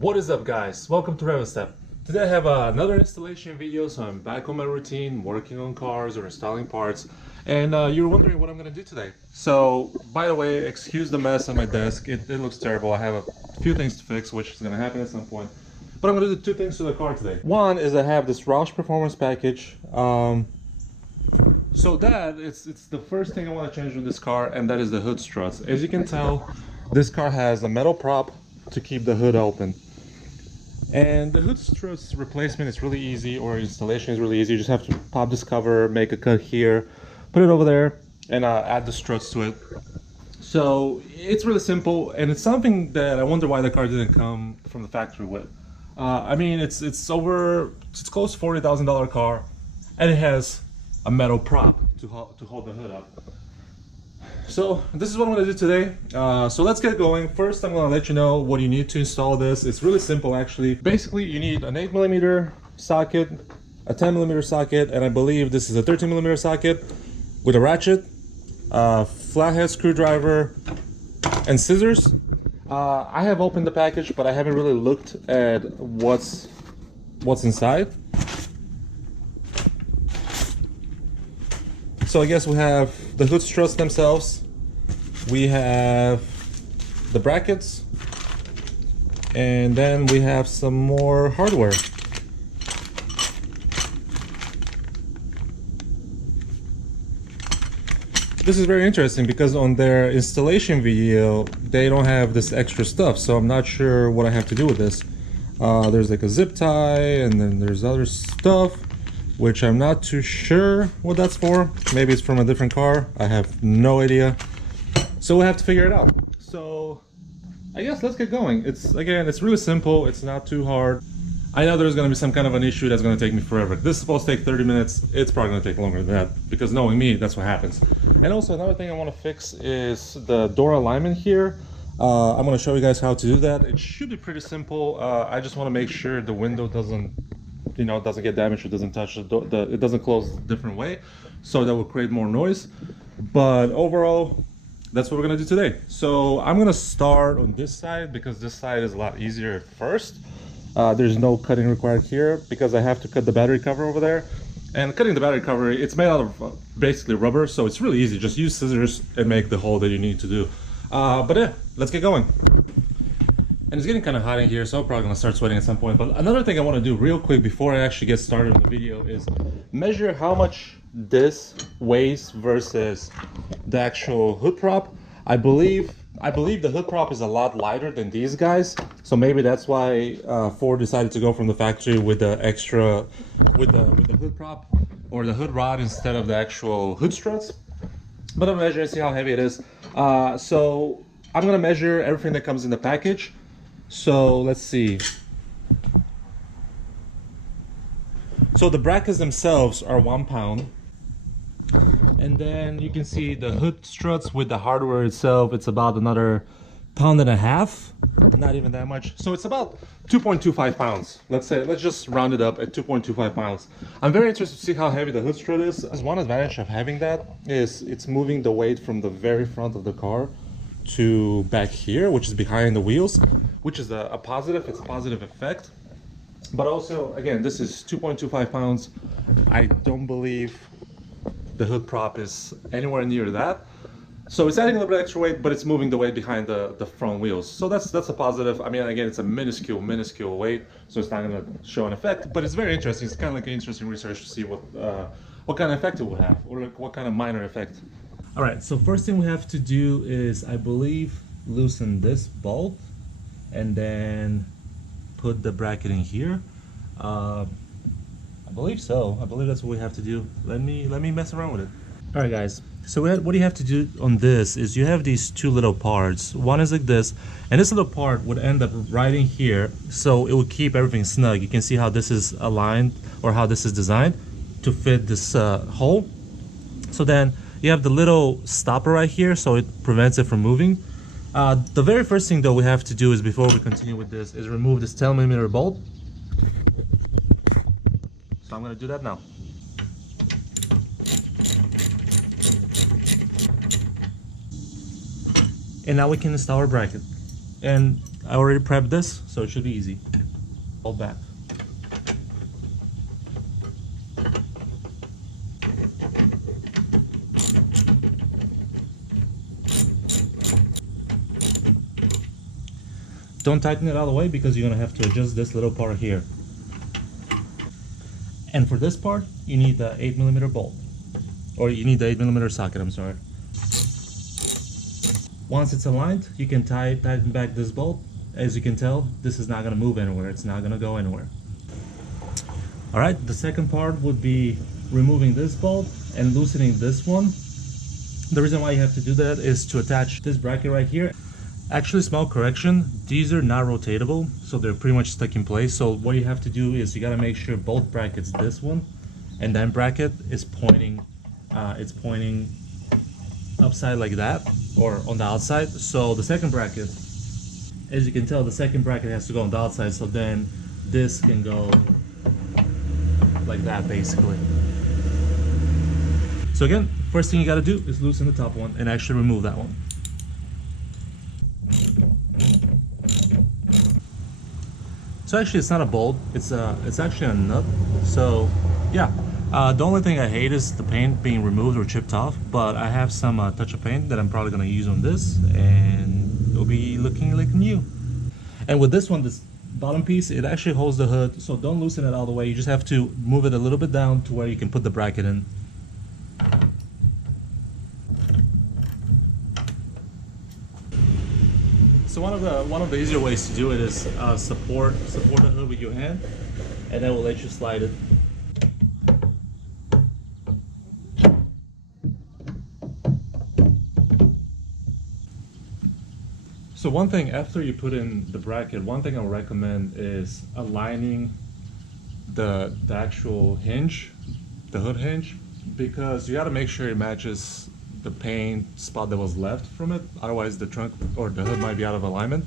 What is up, guys? Welcome to Rev Step. Today I have another installation video, so I'm back on my routine, working on cars or installing parts. And you're wondering what I'm going to do today. So, by the way, excuse the mess on my desk. It looks terrible. I have a few things to fix, which is going to happen at some point. But I'm going to do two things to the car today. One is I have this Roush Performance package. So it's the first thing I want to change with this car, and that is the hood struts. As you can tell, this car has a metal prop to keep the hood open. And the hood struts replacement is really easy, or installation is really easy. You just have to pop this cover, make a cut here, put it over there, and add the struts to it. So it's really simple, and it's something that I wonder why the car didn't come from the factory with. I mean, it's close to $40,000 car, and it has a metal prop to hold the hood up. So this is what I'm going to do today. So let's get going. First, I'm going to let you know what you need to install this. It's really simple, actually. Basically, you need an 8mm socket, a 10mm socket, and I believe this is a 13mm socket with a ratchet, flathead screwdriver, and scissors. I have opened the package, but I haven't really looked at what's inside. So I guess we have the hood struts themselves, we have the brackets, and then we have some more hardware. This is very interesting because on their installation video, they don't have this extra stuff, so I'm not sure what I have to do with this. There's like a zip tie, and then there's other stuff, which I'm not too sure what that's for. Maybe it's from a different car. I have no idea. So we'll have to figure it out. So I guess let's get going. It's really simple. It's not too hard. I know there's gonna be some kind of an issue that's gonna take me forever. This is supposed to take 30 minutes. It's probably gonna take longer than that, because knowing me, that's what happens. And also another thing I wanna fix is the door alignment here. I'm gonna show you guys how to do that. It should be pretty simple. I just wanna make sure the window doesn't get damaged, it doesn't touch the door, it doesn't close a different way, so that will create more noise. But overall, that's what we're gonna do today. So I'm gonna start on this side because this side is a lot easier at first. There's no cutting required here because I have to cut the battery cover over there. And cutting the battery cover, it's made out of basically rubber, so it's really easy. Just use scissors and make the hole that you need to do. But yeah, let's get going. And it's getting kind of hot in here, so I'm probably gonna start sweating at some point. But another thing I want to do real quick before I actually get started on the video is measure how much this weighs versus the actual hood prop. I believe the hood prop is a lot lighter than these guys, so maybe that's why Ford decided to go from the factory with the extra with the hood prop or the hood rod instead of the actual hood struts. But I'll measure and see how heavy it is. So I'm gonna measure everything that comes in the package. So let's see. So the brackets themselves are 1 pound, and then you can see the hood struts with the hardware itself, it's about another 1.5 pounds, not even that much. So it's about 2.25 pounds. Let's just round it up at 2.25 pounds. I'm very interested to see how heavy the hood strut is. One advantage of having that is it's moving the weight from the very front of the car to back here, which is behind the wheels, which is a positive. It's a positive effect. But also, again, this is 2.25 pounds. I don't believe the hood prop is anywhere near that. So it's adding a little bit extra weight, but it's moving the weight behind the front wheels. So that's a positive. I mean, again, it's a minuscule weight, so it's not going to show an effect. But it's very interesting. It's kind of like an interesting research to see what kind of effect it will have, or like what kind of minor effect. All right, so first thing we have to do is, I believe, loosen this bolt and then put the bracket in here. I believe so. I believe that's what we have to do. Let me mess around with it. All right, guys. So what you have to do on this is you have these two little parts. One is like this, and this little part would end up right in here, so it will keep everything snug. You can see how this is aligned, or how this is designed to fit this hole. So then you have the little stopper right here, so it prevents it from moving. The very first thing though we have to do is, before we continue with this, is remove this 10mm bolt. So I'm going to do that now. And now we can install our bracket. And I already prepped this, so it should be easy. Hold back. Don't tighten it all the way because you're gonna have to adjust this little part here. And for this part, you need the 8mm bolt. Or you need the 8mm socket, I'm sorry. Once it's aligned, you can tighten back this bolt. As you can tell, this is not gonna move anywhere. It's not gonna go anywhere. All right, the second part would be removing this bolt and loosening this one. The reason why you have to do that is to attach this bracket right here. Actually, small correction, these are not rotatable, so they're pretty much stuck in place. So what you have to do is you gotta make sure both brackets, this one and that bracket, is pointing, it's pointing upside like that, or on the outside. So the second bracket, as you can tell, the second bracket has to go on the outside, so then this can go like that basically. So again, first thing you gotta do is loosen the top one and actually remove that one. So actually it's not a bolt, it's actually a nut. So yeah, the only thing I hate is the paint being removed or chipped off, but I have some touch of paint that I'm probably gonna use on this, and it'll be looking like new. And with this one, this bottom piece, it actually holds the hood, so don't loosen it all the way. You just have to move it a little bit down to where you can put the bracket in. So one of the easier ways to do it is support the hood with your hand, and that will let you slide it. So one thing, after you put in the bracket, one thing I would recommend is aligning the actual hinge, the hood hinge, because you got to make sure it matches the paint spot that was left from it. Otherwise the trunk or the hood might be out of alignment.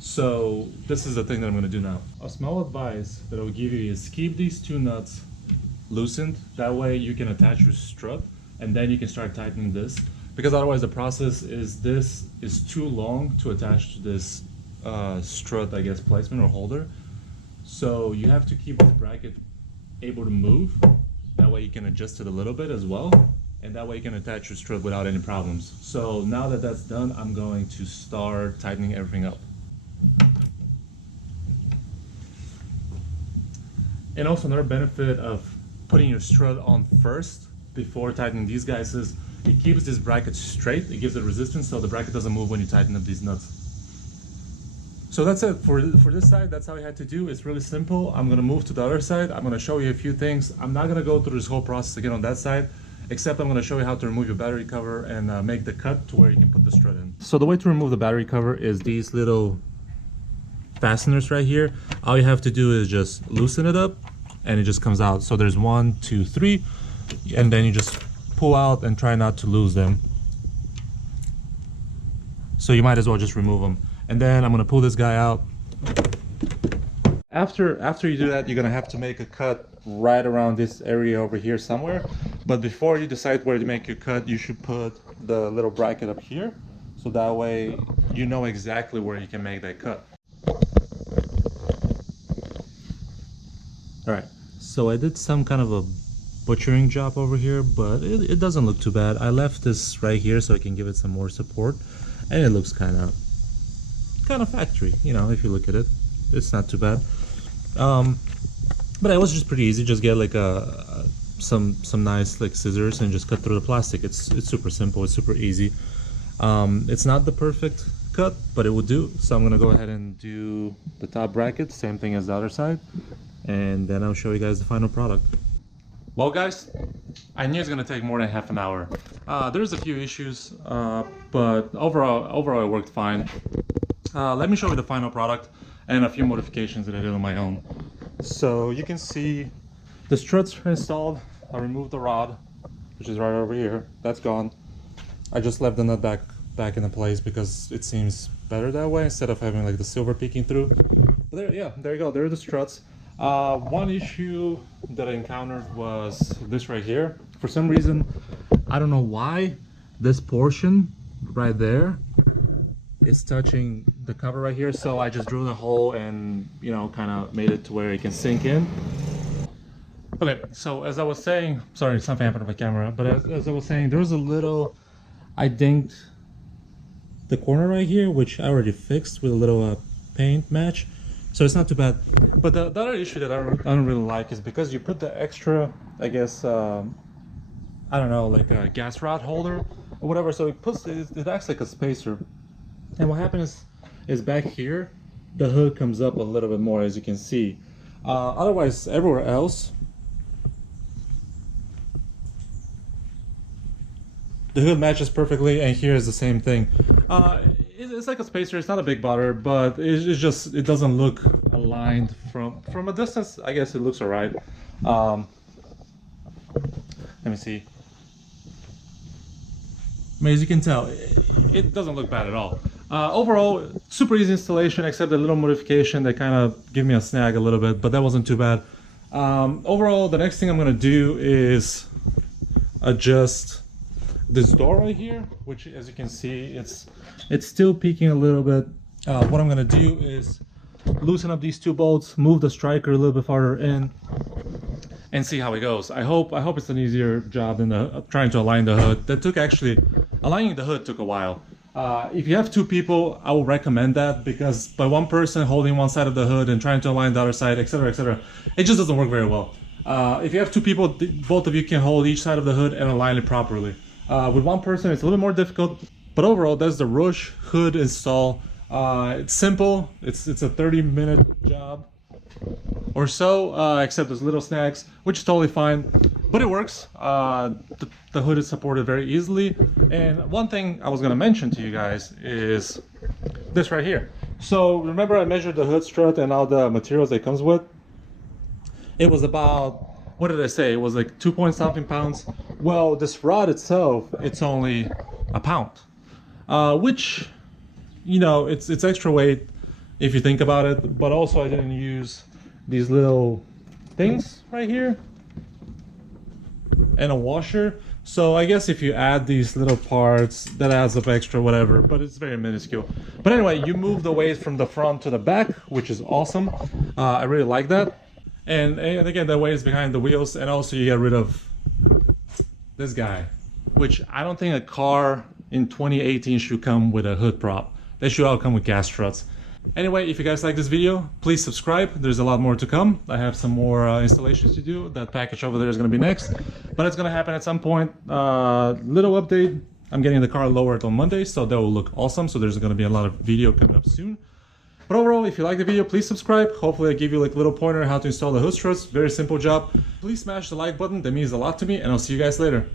So this is the thing that I'm going to do now. A small advice that I will give you is keep these two nuts loosened. That way you can attach your strut and then you can start tightening this. Because otherwise the process is, this is too long to attach to this strut, I guess, placement or holder. So you have to keep this bracket able to move. That way you can adjust it a little bit as well. And that way you can attach your strut without any problems. So now that that's done, I'm going to start tightening everything up. And also another benefit of putting your strut on first before tightening these guys is it keeps this bracket straight. It gives it resistance so the bracket doesn't move when you tighten up these nuts. So that's it for this side. That's how I had to do. It's really simple. I'm gonna move to the other side. I'm gonna show you a few things. I'm not gonna go through this whole process again on that side, except I'm gonna show you how to remove your battery cover and make the cut to where you can put the strut in. So the way to remove the battery cover is these little fasteners right here. All you have to do is just loosen it up and it just comes out. So there's 1, 2, 3, and then you just pull out and try not to lose them. So you might as well just remove them. And then I'm gonna pull this guy out. After you do that, you're gonna have to make a cut right around this area over here somewhere. But before you decide where to make your cut, you should put the little bracket up here. So that way you know exactly where you can make that cut. All right, so I did some kind of a butchering job over here, but it doesn't look too bad. I left this right here so I can give it some more support, and it looks kind of factory, you know, if you look at it. It's not too bad. But it was just pretty easy. Just get like some nice like scissors and just cut through the plastic. It's super simple. It's super easy. It's not the perfect cut, but it would do. So I'm gonna go ahead and do the top bracket, same thing as the other side, and then I'll show you guys the final product. Well guys, I knew it's gonna take more than half an hour. There's a few issues, but overall it worked fine. Let me show you the final product and a few modifications that I did on my own. So you can see the struts are installed. I removed the rod, which is right over here. That's gone. I just left the nut back into place because it seems better that way instead of having like the silver peeking through. But there you go. There are the struts. One issue that I encountered was this right here. For some reason, I don't know why, this portion right there is touching the cover right here, so I just drilled a hole and, you know, kind of made it to where it can sink in. Okay, so as I was saying, sorry, something happened to my camera, but as I was saying, there was a little, I dinked the corner right here, which I already fixed with a little paint match, so it's not too bad. But the other issue that I don't really like is because you put the extra, I guess, I don't know, like a gas rod holder or whatever, so it acts like a spacer. And what happens is back here, the hood comes up a little bit more, as you can see. Otherwise, everywhere else, the hood matches perfectly, and here is the same thing. It's like a spacer. It's not a big bother, but it's just, it doesn't look aligned from a distance. I guess it looks alright. Let me see. I mean, as you can tell, it doesn't look bad at all. Overall, super easy installation, except a little modification that kind of gave me a snag a little bit, but that wasn't too bad. Overall, the next thing I'm gonna do is adjust this door right here, which, as you can see, it's still peaking a little bit. What I'm gonna do is loosen up these two bolts, move the striker a little bit farther in, and see how it goes. I hope it's an easier job than trying to align the hood. Aligning the hood took a while. If you have two people, I will recommend that, because by one person holding one side of the hood and trying to align the other side, etc., it just doesn't work very well. If you have two people, both of you can hold each side of the hood and align it properly. With one person, it's a little more difficult, but overall, that's the Rush hood install. It's simple. It's a 30-minute job or so, except there's little snags, which is totally fine, but it works. The hood is supported very easily. And one thing I was going to mention to you guys is this right here. So remember, I measured the hood strut and all the materials it comes with. It was about, what did I say? It was like 2-point-something pounds. Well, this rod itself, it's only a pound, which, you know, it's extra weight if you think about it. But also, I didn't use these little things right here and a washer. So I guess if you add these little parts, that adds up extra, whatever, but it's very minuscule. But anyway, you move the weight from the front to the back, which is awesome. I really like that. And again, the weight is behind the wheels, and also you get rid of this guy, which I don't think a car in 2018 should come with a hood prop. They should all come with gas struts. Anyway, if you guys like this video, please subscribe. There's a lot more to come. I have some more installations to do. That package over there is going to be next, but it's going to happen at some point. Little update, I'm getting the car lowered on Monday, so that will look awesome. So there's going to be a lot of video coming up soon. But overall, if you like the video, please subscribe. Hopefully I give you like a little pointer on how to install the hood struts. Very simple job. Please smash the like button. That means a lot to me, and I'll see you guys later.